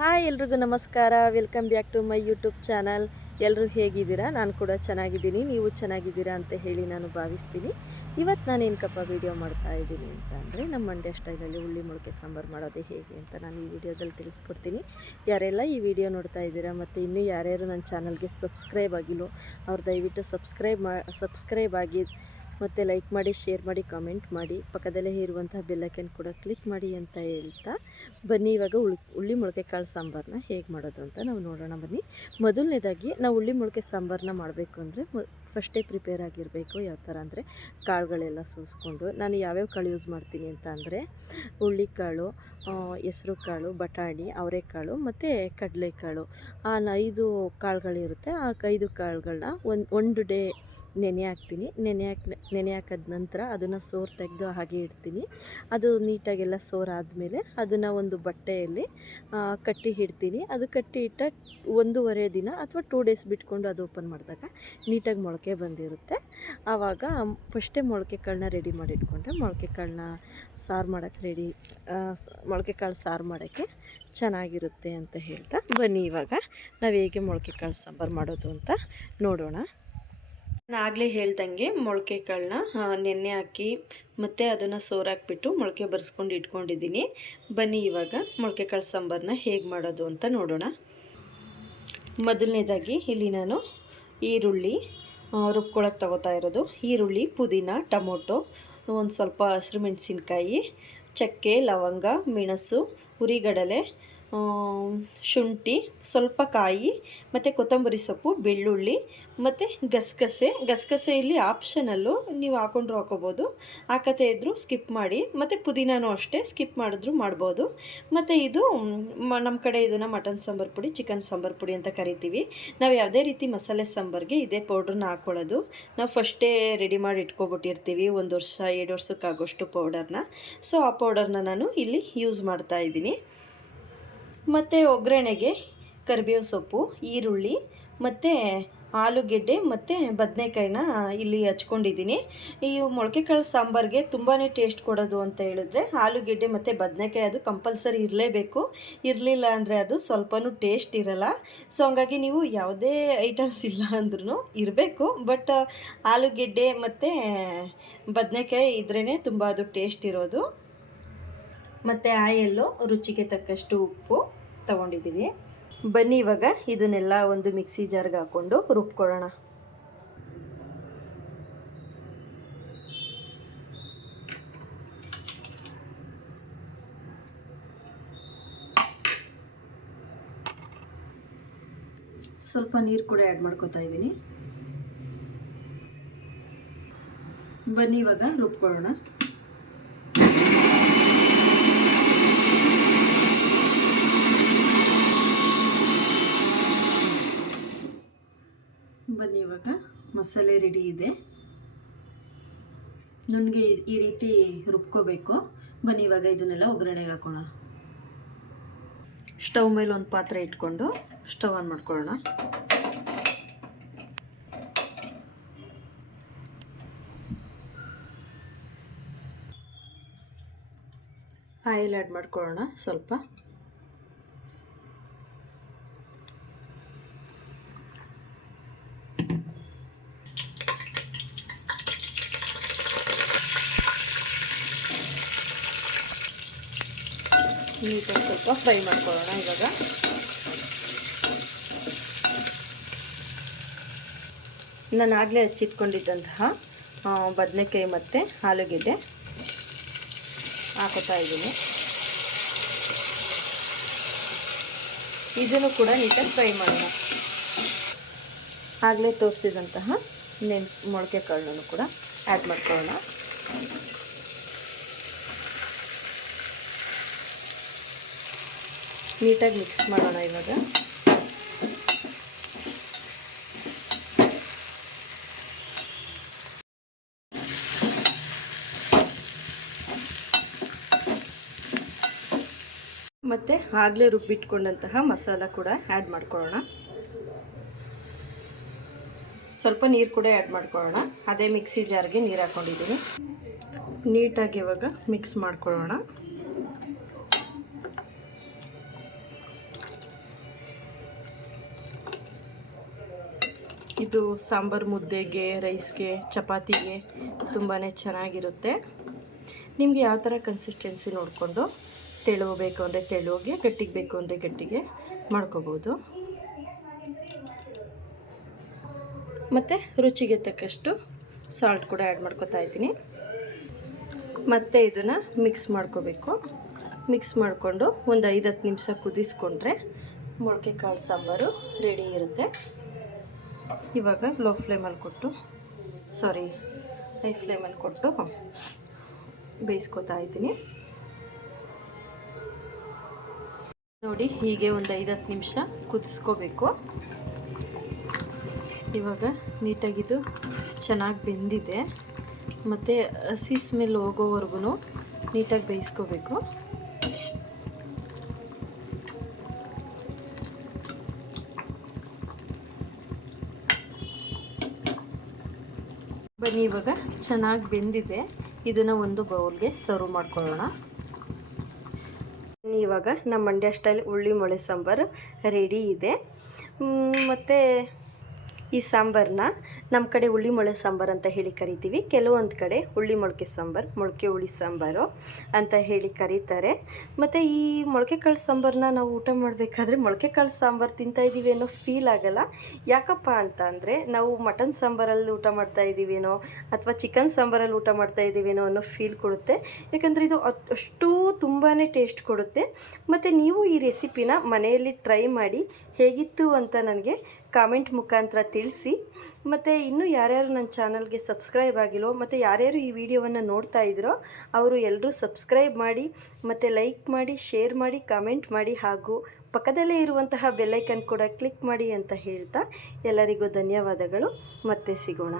Hi ಎಲ್ರಿಗೂ ನಮಸ್ಕಾರ. Welcome back to my YouTube channel ಎಲ್ಲರೂ ಹೇಗಿದ್ದೀರಾ? ನಾನು ಕೂಡ ಚೆನ್ನಾಗಿದ್ದೀನಿ. ನೀವು ಚೆನ್ನಾಗಿದ್ದೀರಾ ಅಂತ ಹೇಳಿ ನಾನು ಭಾವಿಸ್ತೀನಿ. ಇವತ್ತು ನಾನು ಏನಕ್ಕಪ್ಪ ವೀಡಿಯೋ ಮಾಡ್ತಾ ಇದ್ದೀನಿ ಅಂತ ಅಂದರೆ ನಮ್ಮ ಮಂಡ್ಯ ಸ್ಟೈಲಲ್ಲಿ ಹುಳ್ಳಿ ಮೊಳಕೆ ಸಾಂಬಾರು ಮಾಡೋದು ಹೇಗೆ ಅಂತ ನಾನು ಈ ವಿಡಿಯೋದಲ್ಲಿ ತಿಳಿಸ್ಕೊಡ್ತೀನಿ. ಯಾರೆಲ್ಲ ಈ ವಿಡಿಯೋ ನೋಡ್ತಾ ಇದ್ದೀರಾ ಮತ್ತು ಇನ್ನೂ ಯಾರ್ಯಾರು ನನ್ನ ಚಾನಲ್ಗೆ ಸಬ್ಸ್ಕ್ರೈಬ್ ಆಗಿಲ್ಲೋ ಅವ್ರು ದಯವಿಟ್ಟು ಸಬ್ಸ್ಕ್ರೈಬ್ ಮಾ ಸಬ್ಸ್ಕ್ರೈಬ್ ಆಗಿ ಮತ್ತು ಲೈಕ್ ಮಾಡಿ ಶೇರ್ ಮಾಡಿ ಕಾಮೆಂಟ್ ಮಾಡಿ, ಪಕ್ಕದಲ್ಲೇ ಇರುವಂತಹ ಬೆಲ್ಲೈಕನ್ ಕೂಡ ಕ್ಲಿಕ್ ಮಾಡಿ ಅಂತ ಹೇಳ್ತಾ ಬನ್ನಿ. ಇವಾಗ ಉಳ್, ಉಳ್ಳಿ ಮೊಳಕೆ ಕಾಳು ಸಾಂಬಾರನ್ನ ಹೇಗೆ ಮಾಡೋದು ಅಂತ ನಾವು ನೋಡೋಣ ಬನ್ನಿ. ಮೊದಲನೇದಾಗಿ ನಾವು ಉಳ್ಳಿ ಮೊಳಕೆ ಸಾಂಬಾರನ್ನ ಮಾಡಬೇಕು ಅಂದರೆ ಫಸ್ಟೇ ಪ್ರಿಪೇರ್ ಆಗಿರಬೇಕು, ಯಾವ ಥರ ಅಂದರೆ ಕಾಳುಗಳೆಲ್ಲ ಸೋಸ್ಕೊಂಡು. ನಾನು ಯಾವ್ಯಾವ ಕಾಳು ಯೂಸ್ ಮಾಡ್ತೀನಿ ಅಂತ ಅಂದರೆ ಹುಳ್ಳಿಕಾಳು ಹೆಸ್ರು ಕಾಳು, ಬಟಾಣಿ, ಅವರೆಕಾಳು ಮತ್ತು ಕಡಲೆಕಾಳು ಆ ಐದು ಕಾಳುಗಳಿರುತ್ತೆ. ಆ ಐದು ಕಾಳುಗಳನ್ನ ಒಂದು ಒಂದು ಡೇ ನೆನೆ ಹಾಕ್ತೀನಿ. ನೆನೆ ಹಾಕಿ, ನೆನೆ ಹಾಕಿದ ನಂತರ ಅದನ್ನು ಸೋರು ತೆಗೆದು ಹಾಗೆ ಇಡ್ತೀನಿ. ಅದು ನೀಟಾಗೆಲ್ಲ ಸೋರ್ ಆದಮೇಲೆ ಅದನ್ನು ಒಂದು ಬಟ್ಟೆಯಲ್ಲಿ ಕಟ್ಟಿ ಇಡ್ತೀನಿ. ಅದು ಕಟ್ಟಿ ಇಟ್ಟ ಒಂದೂವರೆ ದಿನ ಅಥವಾ ಟೂ ಡೇಸ್ ಬಿಟ್ಕೊಂಡು ಅದು ಓಪನ್ ಮಾಡಿದಾಗ ನೀಟಾಗಿ ಮೊಳಕೆ ಬಂದಿರುತ್ತೆ. ಆವಾಗ ಫಸ್ಟೇ ಮೊಳಕೆ ಕಾಳನ್ನ ರೆಡಿ ಮಾಡಿ ಇಟ್ಕೊಂಡ್ರೆ ಮೊಳಕೆ ಕಾಳನ್ನ ಸಾರು ಮಾಡೋಕ್ಕೆ ರೆಡಿ ಮೊಳಕೆ ಕಾಳು ಸಾರು ಮಾಡೋಕ್ಕೆ ಚೆನ್ನಾಗಿರುತ್ತೆ ಅಂತ ಹೇಳ್ತಾ ಬನ್ನಿ ಇವಾಗ. ನಾವು ಹೇಗೆ ಮೊಳಕೆ ಕಾಳು ಸಾಂಬಾರು ಮಾಡೋದು ಅಂತ ನೋಡೋಣ. ನಾನು ಆಗಲೇ ಹೇಳ್ದಂಗೆ ಮೊಳಕೆ ಕಾಳನ್ನ ನೆನ್ನೆ ಹಾಕಿ ಮತ್ತು ಅದನ್ನು ಸೋರಾಕ್ಬಿಟ್ಟು ಮೊಳಕೆ ಬರ್ಸ್ಕೊಂಡು ಇಟ್ಕೊಂಡಿದ್ದೀನಿ. ಬನ್ನಿ ಇವಾಗ ಮೊಳಕೆ ಕಾಳು ಸಾಂಬಾರನ್ನ ಹೇಗೆ ಮಾಡೋದು ಅಂತ ನೋಡೋಣ. ಮೊದಲನೇದಾಗಿ ಇಲ್ಲಿ ನಾನು ಈರುಳ್ಳಿ ರುಬ್ಕೊಳಕ್ಕೆ ತಗೋತಾ ಇರೋದು. ಈರುಳ್ಳಿ ಪುದೀನ ಟೊಮೊಟೊ ಒಂದು ಸ್ವಲ್ಪ ಹಸಿರು ಮೆಣಸಿನ್ಕಾಯಿ ಚಕ್ಕೆ ಲವಂಗ ಮೆಣಸು ಹುರಿಗಡಲೆ ಶುಂಠಿ, ಸ್ವಲ್ಪ ಕಾಯಿ, ಮತ್ತು ಕೊತ್ತಂಬರಿ ಸೊಪ್ಪು, ಬೆಳ್ಳುಳ್ಳಿ, ಮತ್ತು ಗಸಗಸೆ. ಗಸಗಸೆ ಇಲ್ಲಿ ಆಪ್ಷನಲ್ಲು ನೀವು ಹಾಕೊಂಡ್ರು ಹಾಕೋಬೋದು. ಹಾಕತ್ತೆ ಇದ್ದರೂ ಸ್ಕಿಪ್ ಮಾಡಿ, ಮತ್ತು ಪುದೀನೂ ಅಷ್ಟೇ ಸ್ಕಿಪ್ ಮಾಡಿದ್ರು ಮಾಡ್ಬೋದು. ಮತ್ತು ಇದು ನಮ್ಮ ಕಡೆ ಇದನ್ನು ಮಟನ್ ಸಾಂಬಾರು ಪುಡಿ ಚಿಕನ್ ಸಾಂಬಾರು ಪುಡಿ ಅಂತ ಕರಿತೀವಿ. ನಾವು ಯಾವುದೇ ರೀತಿ ಮಸಾಲೆ ಸಾಂಬಾರಿಗೆ ಇದೇ ಪೌಡ್ರನ್ನ ಹಾಕ್ಕೊಳ್ಳೋದು ನಾವು ಫಸ್ಟೇ ರೆಡಿ ಮಾಡಿ ಇಟ್ಕೊಬಿಟ್ಟಿರ್ತೀವಿ, ಒಂದು ವರ್ಷ ಎರಡು ವರ್ಷಕ್ಕಾಗೋಷ್ಟು ಪೌಡರ್ನ ಸೊ ಆ ಪೌಡರ್ನ ನಾನು ಇಲ್ಲಿ ಯೂಸ್ ಮಾಡ್ತಾ ಇದ್ದೀನಿ. ಮತ್ತು ಒಗ್ಗರಣೆಗೆ ಕರಿಬೇವು ಸೊಪ್ಪು, ಈರುಳ್ಳಿ, ಮತ್ತು ಆಲೂಗೆಡ್ಡೆ, ಮತ್ತು ಬದನೆಕಾಯಿನ ಇಲ್ಲಿ ಹಚ್ಕೊಂಡಿದ್ದೀನಿ. ಈ ಮೊಳಕೆ ಕಾಳು ಸಾಂಬಾರಿಗೆ ತುಂಬಾ ಟೇಸ್ಟ್ ಕೊಡೋದು ಅಂತ ಹೇಳಿದ್ರೆ ಆಲೂಗೆಡ್ಡೆ ಮತ್ತು ಬದನೆಕಾಯಿ ಅದು ಕಂಪಲ್ಸರಿ ಇರಲೇಬೇಕು. ಇರಲಿಲ್ಲ ಅಂದರೆ ಅದು ಸ್ವಲ್ಪನೂ ಟೇಸ್ಟ್ ಇರಲ್ಲ. ಸೊ ಹಂಗಾಗಿ ನೀವು ಯಾವುದೇ ಐಟಮ್ಸ್ ಇಲ್ಲ ಅಂದ್ರೂ ಇರಬೇಕು. ಬಟ್ ಆಲೂಗೆಡ್ಡೆ ಮತ್ತು ಬದನೆಕಾಯಿ ಇದ್ರೇ ತುಂಬ ಅದು ಟೇಸ್ಟ್ ಇರೋದು. ಮತ್ತು ಆಯಲ್ಲು ರುಚಿಗೆ ತಕ್ಕಷ್ಟು ಉಪ್ಪು ತಗೊಂಡಿದ್ದೀವಿ. ಬನ್ನಿ ಇವಾಗ ಇದನ್ನೆಲ್ಲ ಒಂದು ಮಿಕ್ಸಿ ಜಾರ್ಗೆ ಹಾಕ್ಕೊಂಡು ರುಬ್ಕೊಳ್ಳೋಣ. ಸ್ವಲ್ಪ ನೀರು ಕೂಡ ಆ್ಯಡ್ ಮಾಡ್ಕೊತಾ ಇದ್ದೀನಿ. ಬನ್ನಿ ಇವಾಗ ರುಬ್ಕೊಳ್ಳೋಣ ಬನ್ನಿ ಇವಾಗ ಮಸಾಲೆ ರೆಡಿ ಇದೆ. ನುಣ್ಣಗೆ ಈ- ರೀತಿ ರುಬ್ಕೋಬೇಕು. ಬನ್ನಿ, ಇವಾಗ ಇದನ್ನೆಲ್ಲ ಒಗ್ಗರಣೆಗೆ ಹಾಕೋಣ. ಸ್ಟವ್ ಮೇಲೆ ಒಂದು ಪಾತ್ರೆ ಇಟ್ಕೊಂಡು ಸ್ಟವ್ ಆನ್ ಮಾಡ್ಕೊಳ್ಳೋಣ. ಆಯಿಲ್ ಆ್ಯಡ್ ಮಾಡ್ಕೊಳ್ಳೋಣ ಸ್ವಲ್ಪ. ನೀಟಾಗಿ ಸ್ವಲ್ಪ ಫ್ರೈ ಮಾಡ್ಕೊಳ್ಳೋಣ ಇವಾಗ ನಾನು ಆಗಲೇ ಹಚ್ಚಿಟ್ಕೊಂಡಿದ್ದಂತಹ ಬದನೆಕಾಯಿ ಮತ್ತು ಆಲೂಗೆಡ್ಡೆ ಹಾಕೋತಾ ಇದ್ದೀನಿ. ಇದನ್ನು ಕೂಡ ನೀಟಾಗಿ ಫ್ರೈ ಮಾಡೋಣ. ಆಗಲೇ ತೋರಿಸಿದಂತಹ ನೆನ್ ಮೊಳಕೆ ಕಾಳನ್ನು ಕೂಡ ಆ್ಯಡ್ ಮಾಡ್ಕೊಳ್ಳೋಣ. ನೀಟಾಗಿ ಮಿಕ್ಸ್ ಮಾಡೋಣ ಇವಾಗ. ಮತ್ತು ಆಗಲೇ ರುಬ್ಬಿಟ್ಕೊಂಡಂತಹ ಮಸಾಲ ಕೂಡ ಆ್ಯಡ್ ಮಾಡ್ಕೊಳ್ಳೋಣ. ಸ್ವಲ್ಪ ನೀರು ಕೂಡ ಆ್ಯಡ್ ಮಾಡ್ಕೊಳ್ಳೋಣ. ಅದೇ ಮಿಕ್ಸಿ ಜಾರ್ಗೆ ನೀರು ಹಾಕ್ಕೊಂಡಿದ್ದೀನಿ ನೀಟಾಗಿ ಇವಾಗ ಮಿಕ್ಸ್ ಮಾಡ್ಕೊಳ್ಳೋಣ. ಇದು ಸಾಂಬಾರು ಮುದ್ದೆಗೆ, ರೈಸ್ಗೆ, ಚಪಾತಿಗೆ ತುಂಬಾ ಚೆನ್ನಾಗಿರುತ್ತೆ. ನಿಮಗೆ ಯಾವ ಥರ ಕನ್ಸಿಸ್ಟೆನ್ಸಿ ನೋಡಿಕೊಂಡು ತೆಳುವಬೇಕು ಅಂದರೆ ತೆಳುವಿಗೆ, ಗಟ್ಟಿಗೆ ಬೇಕು ಅಂದರೆ ಗಟ್ಟಿಗೆ ಮಾಡ್ಕೋಬೋದು. ಮತ್ತು ರುಚಿಗೆ ತಕ್ಕಷ್ಟು ಸಾಲ್ಟ್ ಕೂಡ ಆ್ಯಡ್ ಮಾಡ್ಕೊತಾ ಇದ್ದೀನಿ. ಮತ್ತು ಇದನ್ನು ಮಿಕ್ಸ್ ಮಾಡ್ಕೋಬೇಕು. ಮಿಕ್ಸ್ ಮಾಡಿಕೊಂಡು ಒಂದು ಐದು ಹತ್ತು ನಿಮಿಷ ಕುದಿಸ್ಕೊಂಡ್ರೆ ಮೊಳಕೆ ಕಾಳು ಸಾಂಬಾರು ರೆಡಿ ಇರುತ್ತೆ. ಇವಾಗ ಲೋ ಫ್ಲೇಮಲ್ಲಿ ಕೊಟ್ಟು ಸಾರಿ ಹೈ ಫ್ಲೇಮಲ್ಲಿ ಕೊಟ್ಟು ಬೇಯಿಸ್ಕೊತಾ ಇದ್ದೀನಿ. ನೋಡಿ, ಹೀಗೆ ಒಂದು ಐದು ಹತ್ತು ನಿಮಿಷ ಕುದಿಸ್ಕೋಬೇಕು. ಇವಾಗ ನೀಟಾಗಿದ್ದು ಚೆನ್ನಾಗಿ ಬೆಂದಿದೆ. ಮತ್ತು ಹಸಿ ಸ್ಮೆಲ್ ಹೋಗೋವರೆಗೂ ನೀಟಾಗಿ ಬೇಯಿಸ್ಕೋಬೇಕು. ಬನ್ನಿ, ಇವಾಗ ಚೆನ್ನಾಗಿ ಬೆಂದಿದೆ. ಇದನ್ನು ಒಂದು ಬೌಲ್ಗೆ ಸರ್ವ್ ಮಾಡ್ಕೊಳ್ಳೋಣ. ಬನ್ನಿ, ಇವಾಗ ನಮ್ಮ ಮಂಡ್ಯ ಸ್ಟೈಲ್ ಉಳ್ಳಿ ಮೊಳೆ ಸಾಂಬಾರು ರೆಡಿ ಇದೆ. ಮತ್ತು ಈ ಸಾಂಬಾರನ್ನ ನಮ್ಮ ಕಡೆ ಹುಳಿ ಮೊಳೆ ಸಾಂಬಾರು ಅಂತ ಹೇಳಿ ಕರಿತೀವಿ. ಕೆಲವೊಂದು ಕಡೆ ಹುಳಿ ಮೊಳಕೆ ಸಾಂಬಾರು, ಮೊಳಕೆ ಹುಳಿ ಸಾಂಬಾರು ಅಂತ ಹೇಳಿ ಕರೀತಾರೆ. ಮತ್ತು ಈ ಮೊಳಕೆ ಕಾಳು ಸಾಂಬಾರನ್ನ ನಾವು ಊಟ ಮಾಡಬೇಕಾದ್ರೆ ಮೊಳಕೆ ಕಾಳು ಸಾಂಬಾರು ತಿಂತಾ ಇದ್ದೀವಿ ಅನ್ನೋ ಫೀಲ್ ಆಗಲ್ಲ. ಯಾಕಪ್ಪ ಅಂತ ಅಂದರೆ ನಾವು ಮಟನ್ ಸಾಂಬಾರಲ್ಲಿ ಊಟ ಮಾಡ್ತಾ ಇದ್ದೀವೇನೋ ಅಥವಾ ಚಿಕನ್ ಸಾಂಬಾರಲ್ಲಿ ಊಟ ಮಾಡ್ತಾ ಇದ್ದೀವೇನೋ ಅನ್ನೋ ಫೀಲ್ ಕೊಡುತ್ತೆ. ಯಾಕಂದರೆ ಇದು ಅಷ್ಟು ತುಂಬಾ ಟೇಸ್ಟ್ ಕೊಡುತ್ತೆ. ಮತ್ತು ನೀವು ಈ ರೆಸಿಪಿನ ಮನೆಯಲ್ಲಿ ಟ್ರೈ ಮಾಡಿ ಹೇಗಿತ್ತು ಅಂತ ನನಗೆ ಕಾಮೆಂಟ್ ಮುಖಾಂತರ ತಿಳಿಸಿ. ಮತ್ತು ಇನ್ನೂ ಯಾರ್ಯಾರು ನನ್ನ ಚಾನಲ್ಗೆ ಸಬ್ಸ್ಕ್ರೈಬ್ ಆಗಿಲ್ಲೋ ಮತ್ತು ಯಾರ್ಯಾರು ಈ ವಿಡಿಯೋವನ್ನು ನೋಡ್ತಾ ಇದ್ರೋ, ಅವರು ಎಲ್ಲರೂ ಸಬ್ಸ್ಕ್ರೈಬ್ ಮಾಡಿ, ಮತ್ತು ಲೈಕ್ ಮಾಡಿ ಶೇರ್ ಮಾಡಿ ಕಾಮೆಂಟ್ ಮಾಡಿ, ಹಾಗೂ ಪಕ್ಕದಲ್ಲೇ ಇರುವಂತಹ ಬೆಲ್ಲೈಕನ್ ಕೂಡ ಕ್ಲಿಕ್ ಮಾಡಿ ಅಂತ ಹೇಳ್ತಾ ಎಲ್ಲರಿಗೂ ಧನ್ಯವಾದಗಳು. ಮತ್ತೆ ಸಿಗೋಣ.